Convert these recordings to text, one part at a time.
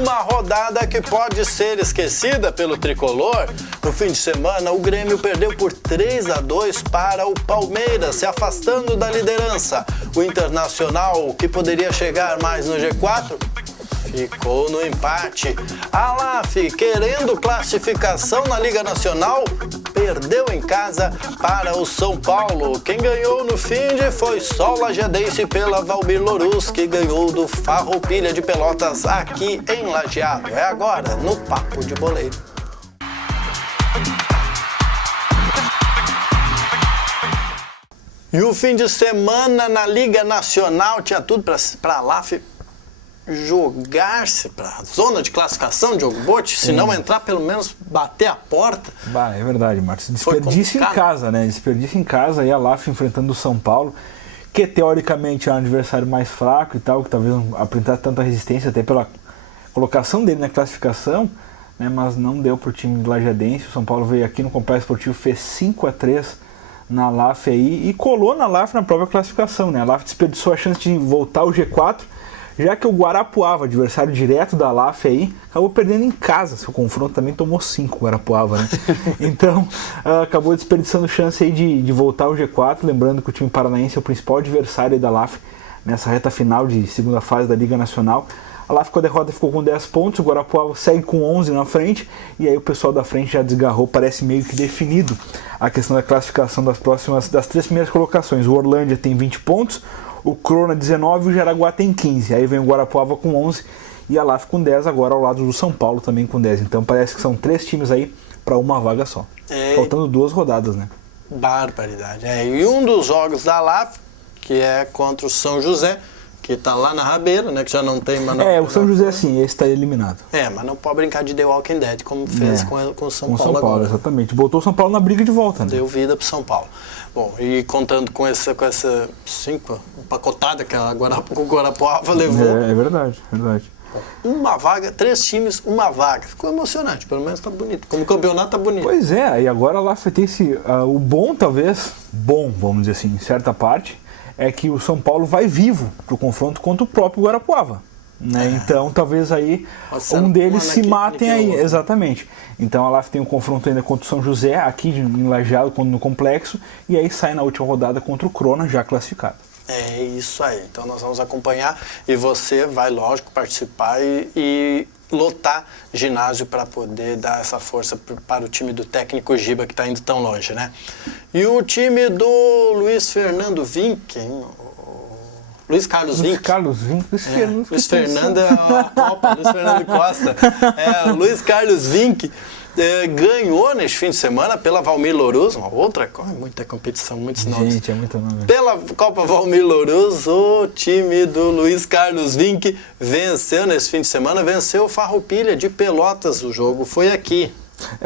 Uma rodada que pode ser esquecida pelo tricolor. No fim de semana, o Grêmio perdeu por 3-2 para o Palmeiras, se afastando da liderança. O Internacional, que poderia chegar mais no G4, ficou no empate. A LAF, querendo classificação na Liga Nacional, perdeu em casa para o São Paulo. Quem ganhou no fim foi só o Lajadense pela Valmir Louruz, que ganhou do Farroupilha de Pelotas aqui em Lajeado. É agora no Papo de Boleiro. E o fim de semana na Liga Nacional tinha tudo para a LAF jogar-se para a zona de classificação, Diogo Botti, se não entrar, pelo menos bater a porta. É verdade, Márcio. Desperdício em casa, né? Desperdício em casa, e a LAF enfrentando o São Paulo, que teoricamente é um adversário mais fraco e tal, que talvez não apresentasse tanta resistência, até pela colocação dele na classificação, né? Mas não deu para o time do Lajadense. O São Paulo veio aqui no Complexo Esportivo, fez 5-3 na LAF aí e colou na LAF na própria classificação, né? A LAF desperdiçou a chance de voltar ao G4, já que o Guarapuava, adversário direto da LAF aí, acabou perdendo em casa. Seu confronto também tomou 5, o Guarapuava, né? Então, acabou desperdiçando chance aí de voltar ao G4, lembrando que o time paranaense é o principal adversário da LAF nessa reta final de segunda fase da Liga Nacional. A LAF com a derrota ficou com 10 pontos, o Guarapuava segue com 11 na frente, e aí o pessoal da frente já desgarrou, parece meio que definido a questão da classificação das 3 primeiras colocações. O Orlândia tem 20 pontos, o Crona 19 e o Jaraguá tem 15. Aí vem o Guarapuava com 11 e a LAF com 10 agora ao lado do São Paulo também com 10. Então parece que são 3 times aí para uma vaga só. Faltando 2 rodadas, né? Barbaridade. E um dos jogos da LAF, que é contra o São José, que está lá na Rabeira, né? Que já não tem... o São José sim, esse está eliminado. Mas não pode brincar de The Walking Dead, como fez com o São Paulo agora. Exatamente. Botou o São Paulo na briga de volta, né? Deu vida pro São Paulo. Bom, e contando com essa pacotada que o Guarapuava levou. É verdade. Uma vaga, 3 times, uma vaga. Ficou emocionante, pelo menos tá bonito. Como o campeonato tá bonito. Pois é, e agora lá vai ter o bom, vamos dizer assim, em certa parte, é que o São Paulo vai vivo pro confronto contra o próprio Guarapuava. Né? Então talvez aí um deles se matem aí, exatamente. Então a LAF tem um confronto ainda contra o São José, aqui em Lajeado, no Complexo, e aí sai na última rodada contra o Crona, já classificado. É isso aí, então nós vamos acompanhar e você vai, lógico, participar e lotar ginásio para poder dar essa força para o time do técnico Giba, que está indo tão longe, né? E o time do Luiz Fernando Vinck, Luiz Carlos Vinck. Luiz Fernando é a Copa, Luiz Fernando Costa. Luiz Carlos Vinck ganhou neste fim de semana pela Valmir Louruz, uma outra coisa, muita competição, muitos nomes. Gente, é muito nome. Pela Copa Valmir Louruz, o time do Luiz Carlos Vinck venceu nesse fim de semana, venceu o Farroupilha de Pelotas. O jogo foi aqui.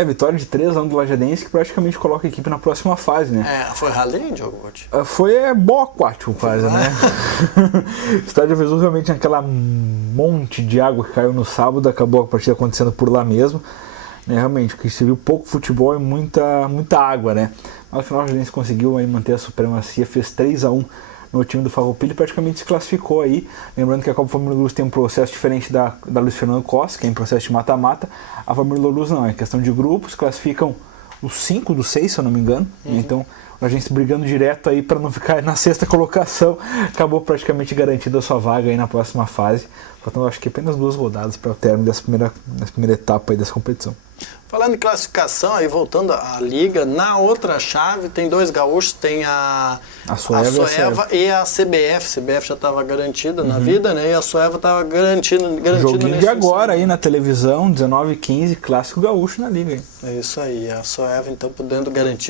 Vitória de 3-1 do Lajadense, que praticamente coloca a equipe na próxima fase, né? Foi rally, Diogo Botti? Foi boa aquático quase, né? O estádio Vesul realmente naquela monte de água que caiu no sábado, acabou a partida acontecendo por lá mesmo. Né, realmente, o que se viu pouco futebol e muita água, né? Mas no final o Lajadense conseguiu aí manter a supremacia, fez 3-1 no time do Farroupilha e praticamente se classificou aí. Lembrando que a Copa Valmir Louruz tem um processo diferente da Luiz Fernando Costa, que é em processo de mata-mata. A Valmir Louruz não, é questão de grupos, classificam os 5 dos 6, se eu não me engano. Então a gente brigando direto aí para não ficar na 6ª colocação, acabou praticamente garantindo a sua vaga aí na próxima fase. Faltando acho que apenas 2 rodadas para o término dessa primeira etapa aí dessa competição. Falando em classificação, aí voltando à Liga, na outra chave tem 2 gaúchos, tem a Soeva e a CBF. A CBF já estava garantida na vida, né? E a Soeva estava garantida joguinho de agora aí na televisão, 19h15, clássico gaúcho na Liga. Hein? É isso aí, a Soeva então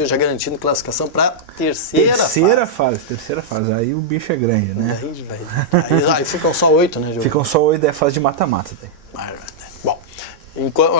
já garantindo classificação para terceira fase. Aí o bicho é grande, né? Aí ficam só 8, né, Diogo? Ficam só 8, é a fase de mata-mata. Bom,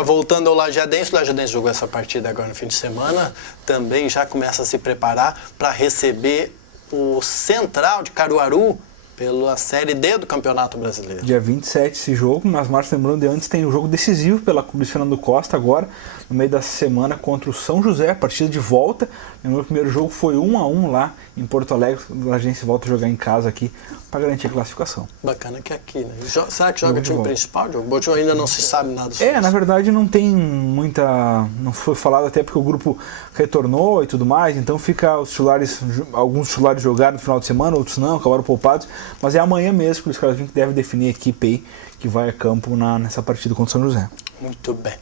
voltando ao Lajadense, o Lajadense jogou essa partida agora no fim de semana, também já começa a se preparar para receber o Central de Caruaru pela Série D do Campeonato Brasileiro. Dia 27 esse jogo, mas Marcos, lembrando de antes, tem um jogo decisivo pela Luiz Fernando Costa agora, no meio da semana contra o São José, a partida de volta. O meu primeiro jogo foi 1-1 lá em Porto Alegre, a gente volta a jogar em casa aqui para garantir a classificação. Bacana que é aqui, né? Será que joga o time principal? O Bojo ainda não se sabe nada sobre na verdade não tem muita... Não foi falado até porque o grupo retornou e tudo mais, então fica os titulares, alguns titulares jogaram no final de semana, outros não, acabaram poupados, mas é amanhã mesmo que os caras devem definir a equipe aí que vai a campo nessa partida contra o São José. Muito bem.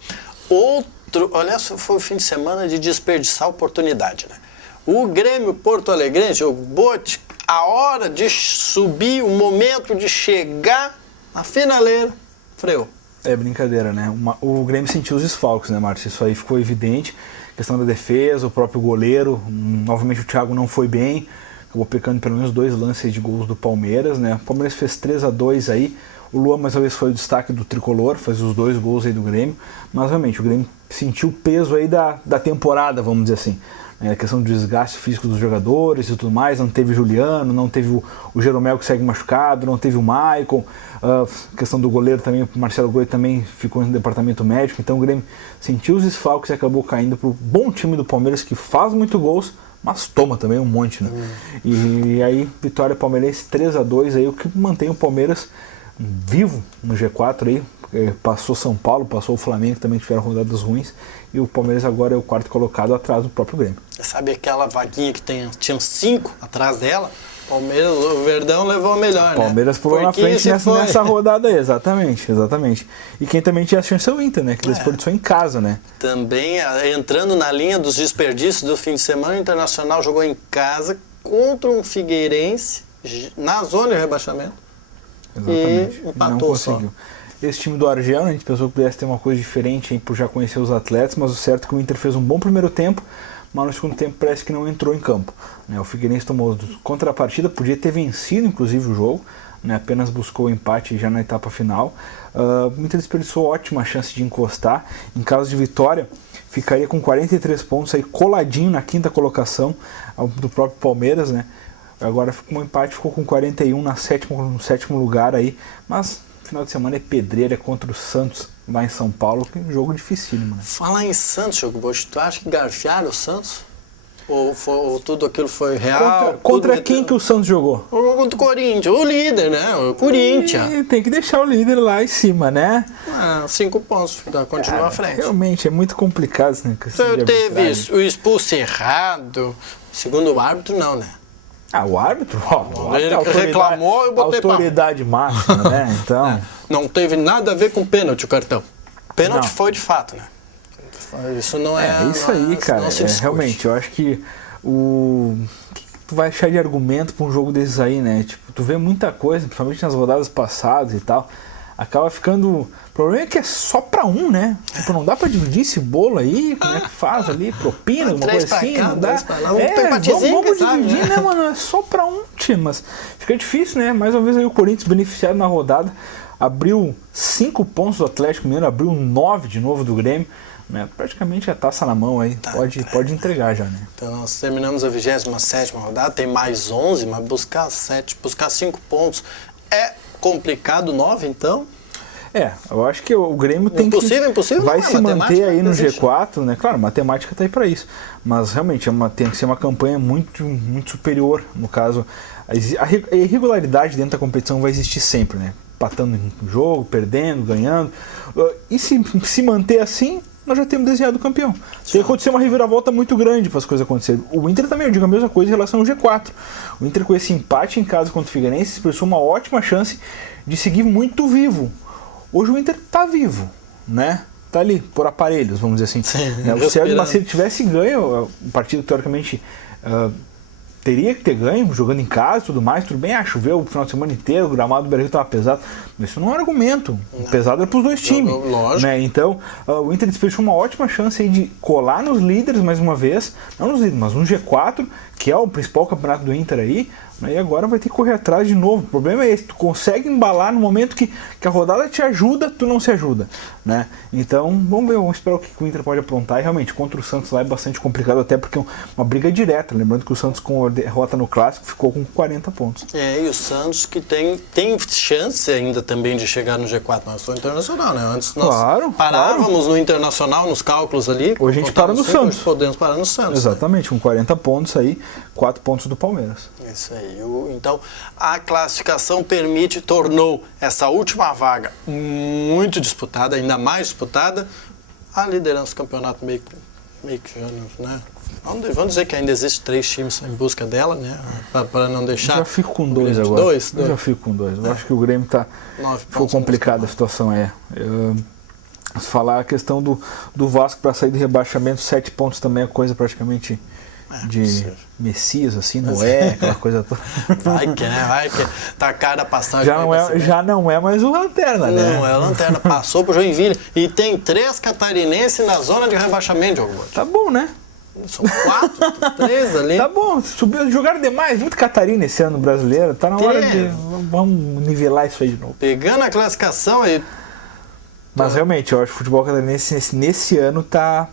Olha, foi o fim de semana de desperdiçar a oportunidade, né? O Grêmio Porto Alegrense, o Bote, a hora de subir, o momento de chegar na finaleira, freou. É brincadeira, né? O Grêmio sentiu os desfalques, né, Márcio? Isso aí ficou evidente. A questão da defesa, o próprio goleiro. Novamente o Thiago não foi bem. Acabou pecando pelo menos 2 lances de gols do Palmeiras, né? O Palmeiras fez 3-2 aí. O Luan mais uma vez foi o destaque do tricolor, fez os 2 gols aí do Grêmio. Mas realmente o Grêmio sentiu o peso aí da temporada, vamos dizer assim. A questão do desgaste físico dos jogadores e tudo mais, não teve Juliano, não teve o Jeromel que segue machucado, não teve o Maicon, questão do goleiro também, o Marcelo Goleiro também ficou no departamento médico, então o Grêmio sentiu os desfalques e acabou caindo para o bom time do Palmeiras que faz muito gols, mas toma também um monte, né? E aí, vitória palmeirense 3-2, aí o que mantém o Palmeiras vivo no G4 aí, passou São Paulo, passou o Flamengo, que também tiveram rodadas ruins, e o Palmeiras agora é o 4º colocado atrás do próprio Grêmio. Sabe aquela vaguinha que tinham 5 atrás dela? Palmeiras, o Verdão levou a melhor, Palmeiras né? pulou na frente nessa rodada aí, exatamente. E quem também tinha a chance é o Inter, né? Que desperdiçou em casa, né? Também, entrando na linha dos desperdícios do fim de semana, o Internacional jogou em casa contra um Figueirense, na zona de rebaixamento. Exatamente. E empatou. Não conseguiu. Esse time do Argel, a gente pensou que pudesse ter uma coisa diferente hein, por já conhecer os atletas, mas o certo é que o Inter fez um bom primeiro tempo, mas no segundo tempo parece que não entrou em campo. O Figueirense tomou contrapartida, podia ter vencido inclusive o jogo, apenas buscou o empate já na etapa final. O Inter desperdiçou ótima chance de encostar. Em caso de vitória, ficaria com 43 pontos, aí coladinho na 5ª colocação do próprio Palmeiras. Agora com um empate ficou com 41 no 7º lugar aí, mas final de semana é pedreira contra o Santos lá em São Paulo, que é um jogo dificílimo, mano. Falar em Santos, Diogo Bosch, tu acha que garfiaram o Santos? Ou tudo aquilo foi real? Contra quem que o Santos jogou? Contra o Corinthians, o líder, né? O Corinthians. E tem que deixar o líder lá em cima, né? 5 pontos, continua à frente. Realmente, é muito complicado esse negócio. Teve o expulso errado, segundo o árbitro, não, né? O árbitro? Ele reclamou, eu botei autoridade máxima, né? Então... Não teve nada a ver com pênalti o cartão. Pênalti foi de fato, né? Isso não é... isso aí, cara. Realmente, eu acho que o que tu vai achar de argumento pra um jogo desses aí, né? Tipo, tu vê muita coisa, principalmente nas rodadas passadas e tal, acaba ficando... O problema é que é só pra um, né? Tipo, não dá pra dividir esse bolo aí, como é que faz ali, propina, alguma coisa assim, não dá. Vamos dividir, né, mano? É só pra um time, mas fica difícil, né? Mais uma vez aí o Corinthians beneficiado na rodada, abriu 5 pontos do Atlético Mineiro, abriu 9 de novo do Grêmio, né? Praticamente a taça na mão aí, pode entregar já, né? Então nós terminamos a 27ª rodada, tem mais 11, mas buscar 5 pontos é complicado. 9 então? Eu acho que o Grêmio tem impossível vai se manter aí no G4, né? Claro, a matemática tá aí para isso, mas realmente tem que ser uma campanha muito, muito superior. No caso, a irregularidade dentro da competição vai existir sempre, né? Empatando em jogo, perdendo, ganhando. E se manter assim, nós já temos desenhado o campeão. Tem que acontecer uma reviravolta muito grande para as coisas acontecerem. O Inter também, eu digo a mesma coisa em relação ao G4. O Inter com esse empate em casa contra o Figueirense expressou uma ótima chance de seguir muito vivo. Hoje o Inter tá vivo, né? Tá ali, por aparelhos, vamos dizer assim. O Sérgio Macedo tivesse ganho, o partido teoricamente teria que ter ganho, jogando em casa e tudo mais, tudo bem, choveu o final de semana inteiro, o gramado do Brasil estava pesado, mas isso não é um argumento, pesado é para os dois times. Lógico. Né? Então, o Inter desperdiçou uma ótima chance aí de colar nos líderes mais uma vez, não nos líderes, mas no G4, que é o principal campeonato do Inter aí, né, e agora vai ter que correr atrás de novo. O problema é esse, tu consegue embalar no momento que a rodada te ajuda, tu não se ajuda, né? Então, vamos ver, vamos esperar o que o Inter pode aprontar. E realmente, contra o Santos lá é bastante complicado, até porque é uma briga direta. Lembrando que o Santos, com a derrota no Clássico, ficou com 40 pontos. E o Santos que tem chance ainda também de chegar no G4, nós somos internacional, né? Antes nós parávamos no Internacional, nos cálculos ali. Hoje a gente para no Santos. Hoje podemos parar no Santos. Exatamente, com 40 pontos aí, 4 pontos do Palmeiras. Isso aí. Então, a classificação tornou essa última vaga muito disputada, ainda mais disputada, a liderança do campeonato meio que já, né? Vamos dizer que ainda existe 3 times em busca dela, né? Para não deixar... Eu já fico com 2 agora. Dois? Eu já fico com 2. Eu acho que o Grêmio ficou complicada a situação. Se falar a questão do Vasco para sair do rebaixamento, 7 pontos também é coisa praticamente de Messias, assim, Noé, aquela coisa toda. Vai que tá cara a passagem. Já não é mais o Lanterna, né? Não, é o Lanterna, passou pro Joinville. E tem 3 catarinenses na zona de rebaixamento, Diogo Bote. Tá bom, né? São 4, 3 ali. Tá bom, jogaram demais, muito Catarina esse ano brasileiro. Tá na hora de... Vamos nivelar isso aí de novo. Pegando a classificação aí. Mas realmente, eu acho que o futebol catarinense nesse ano tá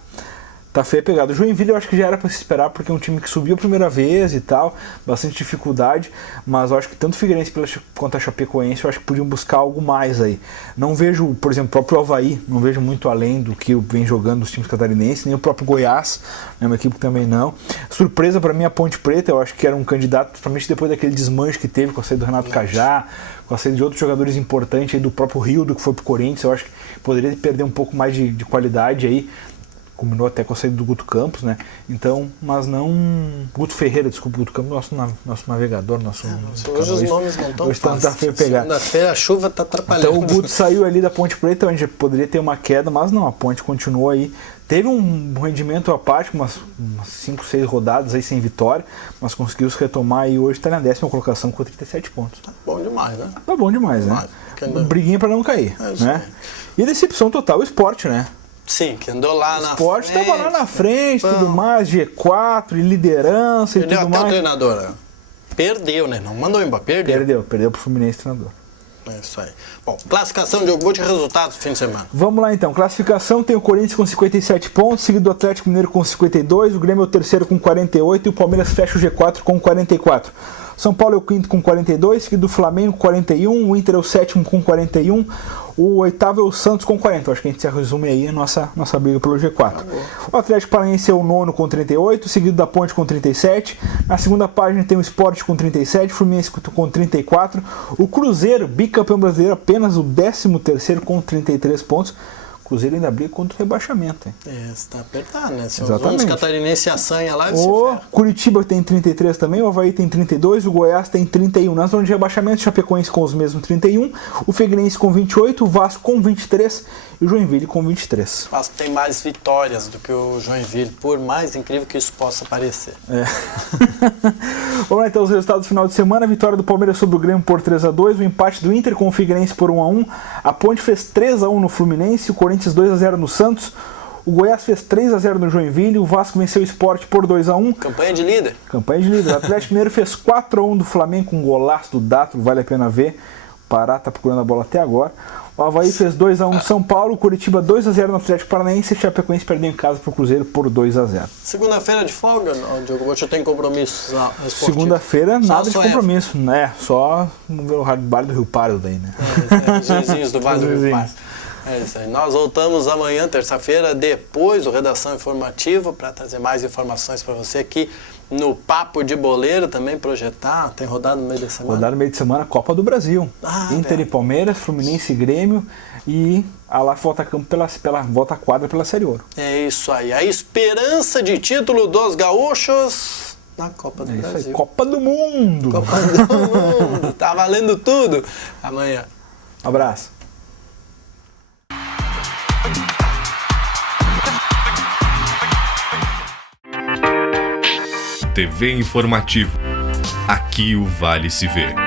feio pegado. O Joinville eu acho que já era para se esperar, porque é um time que subiu a primeira vez e tal, bastante dificuldade, mas eu acho que tanto o Figueirense quanto a Chapecoense eu acho que podiam buscar algo mais aí. Não vejo, por exemplo, o próprio Avaí, não vejo muito além do que vem jogando os times catarinenses, nem o próprio Goiás, né, uma equipe que também não. Surpresa para mim a Ponte Preta, eu acho que era um candidato, principalmente depois daquele desmanche que teve com a saída do Renato Cajá, com a saída de outros jogadores importantes aí, do próprio Rildo que foi pro Corinthians, eu acho que poderia perder um pouco mais de qualidade aí. Combinou até com a saída do Guto Campos, né? Então, mas não... Guto Ferreira, desculpa, Guto Campos, nosso navegador, hoje os nomes não estão fáceis. Segunda-feira a chuva tá atrapalhando. Então o Guto saiu ali da Ponte Preta, onde poderia ter uma queda, mas não, a Ponte continuou aí. Teve um rendimento apático, umas 5, 6 rodadas aí sem vitória, mas conseguiu se retomar e hoje está na 10ª colocação com 37 pontos. Tá bom demais, né? Tá bom demais, né? Briguinha para não cair, né? E decepção total o Sport, né? Sim, que andou lá na frente. O Sport estava lá na frente, tudo mais, G4, liderança e tudo mais. Perdeu até o treinador, né? Perdeu, né? Não mandou embora, perdeu pro Fluminense treinador. É isso aí. Bom, classificação de Diogo Bote e resultados do fim de semana. Vamos lá então, classificação tem o Corinthians com 57 pontos, seguido do Atlético Mineiro com 52, o Grêmio é o terceiro com 48 e o Palmeiras fecha o G4 com 44. São Paulo é o quinto com 42, seguido do Flamengo com 41, o Inter é o sétimo com 41, o oitavo é o Santos com 40. Acho que a gente se resume aí a nossa briga pelo G4. O Atlético Paranaense é o nono com 38, seguido da Ponte com 37. Na segunda página tem o Sport com 37, o Fluminense com 34. O Cruzeiro, bicampeão brasileiro, apenas o 13º com 33 pontos. O Cruzeiro ainda briga contra o rebaixamento. Está apertado, né? Se os catarinenses assanha lá, o Curitiba tem 33 também, o Avaí tem 32, o Goiás tem 31. Na zona de rebaixamento, Chapecoense com os mesmos 31, o Figueirense com 28, o Vasco com 23 e o Joinville com 23. O Vasco tem mais vitórias do que o Joinville, por mais incrível que isso possa parecer. Vamos lá então, os resultados do final de semana. A vitória do Palmeiras sobre o Grêmio por 3-2, o empate do Inter com o Figueirense por 1-1, a Ponte fez 3-1 no Fluminense, o Corinthians 2-0 no Santos, o Goiás fez 3-0 no Joinville, o Vasco venceu o Sport por 2-1. Campanha de líder. O Atlético Mineiro fez 4-1 do Flamengo com um golaço do Dato, vale a pena ver. O Pará tá procurando a bola até agora. O Avaí fez 2-1 no São Paulo, o Curitiba 2-0 no Atlético Paranaense e o Chapecoense perdeu em casa pro Cruzeiro por 2-0. Segunda-feira de folga, Diogo Bote, eu tenho compromissos esportivos. Segunda-feira nada de compromisso, né? Só ver o Vale do Rio Pardo daí, né? Os vizinhos do Vale do Rio Pardo. É isso aí. Nós voltamos amanhã, terça-feira, depois do Redação Informativa, para trazer mais informações para você aqui no Papo de Boleiro, também projetar. Tem rodada no meio da semana? Rodada no meio de semana, Copa do Brasil. Inter e Palmeiras, Fluminense e Grêmio e a lá volta campo pela volta quadra pela Série Ouro. É isso aí. A esperança de título dos gaúchos na Copa do Brasil. Aí, Copa do Mundo. Copa do Mundo. Tá valendo tudo. Amanhã. Um abraço. TV Informativo. Aqui o Vale se vê.